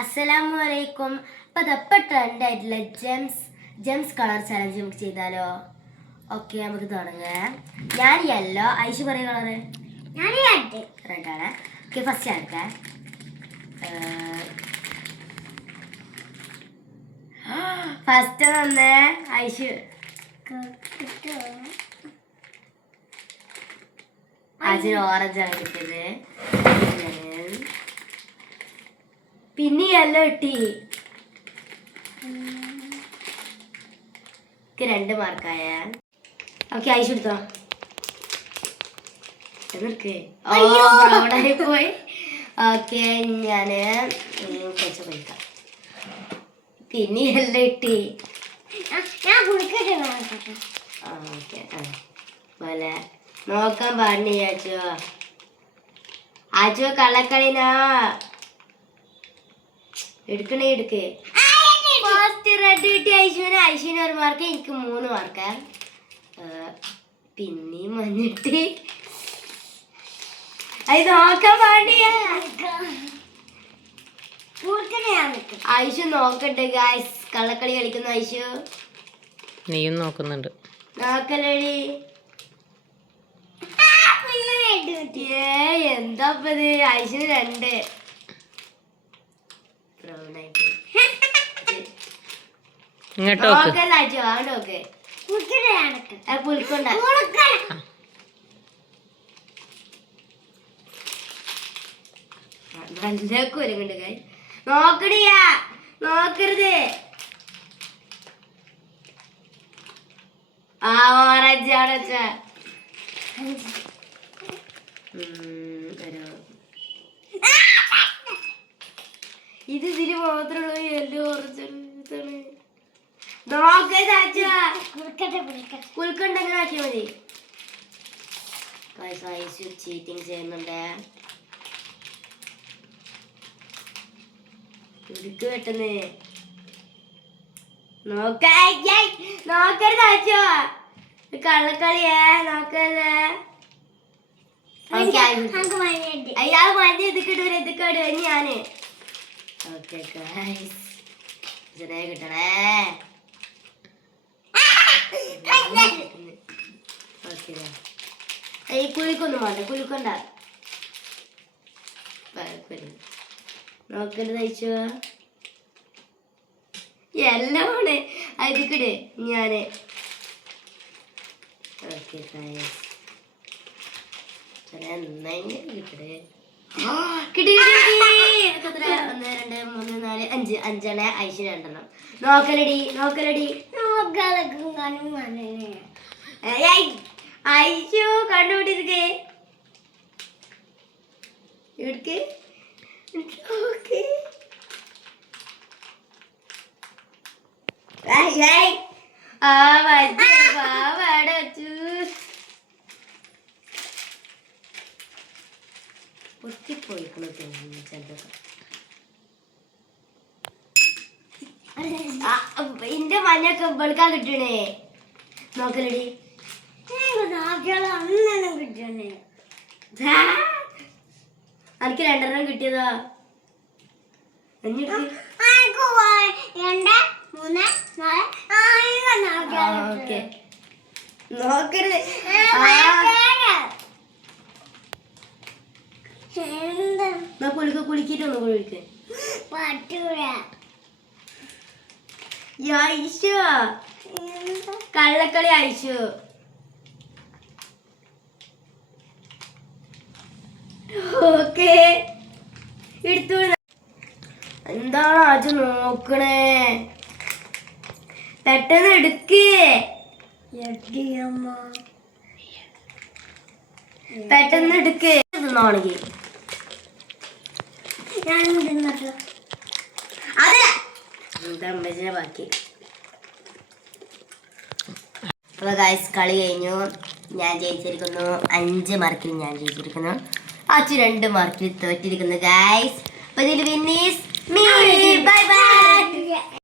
അസ്സലാമലൈക്കും. അപ്പം അതപ്പം ട്രെൻഡായിട്ടുള്ള ജെംസ് കളർ ചലഞ്ച് നമുക്ക് ചെയ്താലോ? ഓക്കെ, നമുക്ക് തുടങ്ങാം. ഞാൻ യെല്ലോ, ഐഷു പറയ കളറ് റെഡാണ്. ഓക്കെ, ഫസ്റ്റ് ആക്കാം. ഫസ്റ്റ് വന്ന് ഐഷു അതിന് ഓറഞ്ചാണ് കിട്ടിയത്. പിന്നെ യെല്ലോ കിട്ടി. 2 മാർക്കായ. ഓക്കെ, ഐഷു എടുത്തോ. ബ്രൗണായി പോയി. ഓക്കെ, ഞാന് കുറച്ച് കഴിക്കാം. പിന്നെ യെല്ലോ കിട്ടി. ഓക്കെ, പോലെ നോക്കാൻ പാടില്ല ആച്ചോ. ആച്ചോ കള്ളക്കളിനാ എടുക്കണേ എടുക്ക്. ഫസ്റ്റ് റെഡ് കിട്ടി ഐശുവിന്. ഐശുവിന് 1 മാർക്ക്, എനിക്ക് 3 മാർക്ക്. പിന്നെയും മഞ്ഞിട്ട് അത് നോക്കാൻ പാടില്ല. ഐശു നോക്കട്ടെ ഗായ്സ്, കള്ളക്കളി കളിക്കുന്നു. ഐശു നീയും നോക്കുന്നുണ്ട്. നോക്കല്ലേടി. എന്താ ഐശുന് 2. ഇങ്ങോട്ട് പുൽക്കൊണ്ട. നല്ല കുരങ്ങുണ്ട് കൈ. നോക്കടിയാ, നോക്കരുത്. ആ ഓറഞ്ച് അവിടെ വെച്ച ഇത് ഇതിന് മാത്രമുള്ള യെല്ലോ ഓറഞ്ച് കുൽക്കണ്ട അങ്ങനെ ആക്കിയാ മതി. ചീറ്റിങ് ചെയ്യുന്നുണ്ട്. കുടുക്ക് വെട്ടുന്നേ നോക്കരുത് ആച്ചോ. കള്ളക്കളിയേ നോക്കരുത്. അയാൾ മഞ്ഞ ഇതിക്കിടൂല ഞാന്. ഓക്കെ കിട്ടണേ. ഈ കുലുക്കൊന്നും വേണ്ട, കുലുക്കൊണ്ട. നോക്കരുത് അയച്ചോ. എല്ലാം ആണ് അതിക്കിട് ഞാന്. ഓക്കെ കിട്ടേ. കിട്ടി 1 2 3 4 5 5 ഐശു 2. നോക്കലടി ഐശു കണ്ടുപിടിക്കേ. എടുക്ക്. പൊട്ടിപ്പോയിക്കണോ ചിലതൊക്കെ. എന്റെ മഞ്ഞൊക്കെ വെളുക്കാൻ കിട്ടണേ. നോക്കലടി. എനിക്ക് 2 കിട്ടിയതാ. ഓക്കെ നോക്കരുത്. കുളിക്കിട്ടൊന്ന് കുളിക്ക്. ഐശു കള്ളക്കളി ഐശു. ഓക്കെ എടുത്തു. എന്താണ് ആജ് നോക്കണേ? പെട്ടെന്ന് എടുക്ക്. പെട്ടെന്ന് എടുക്ക്. തിന്നോണെങ്കിൽ അതെ ബാക്കി. അപ്പൊ ഗൈസ് കളി കഴിഞ്ഞു. ഞാൻ ജയിച്ചിരിക്കുന്നു. 5 മാർക്കിൽ ഞാൻ ജയിച്ചിരിക്കുന്നു. 2 മാർക്കിൽ തോറ്റിരിക്കുന്നു ഗൈസ്. അപ്പൊ ഇതിൽ വിന്നീസ് മീ. Bye bye.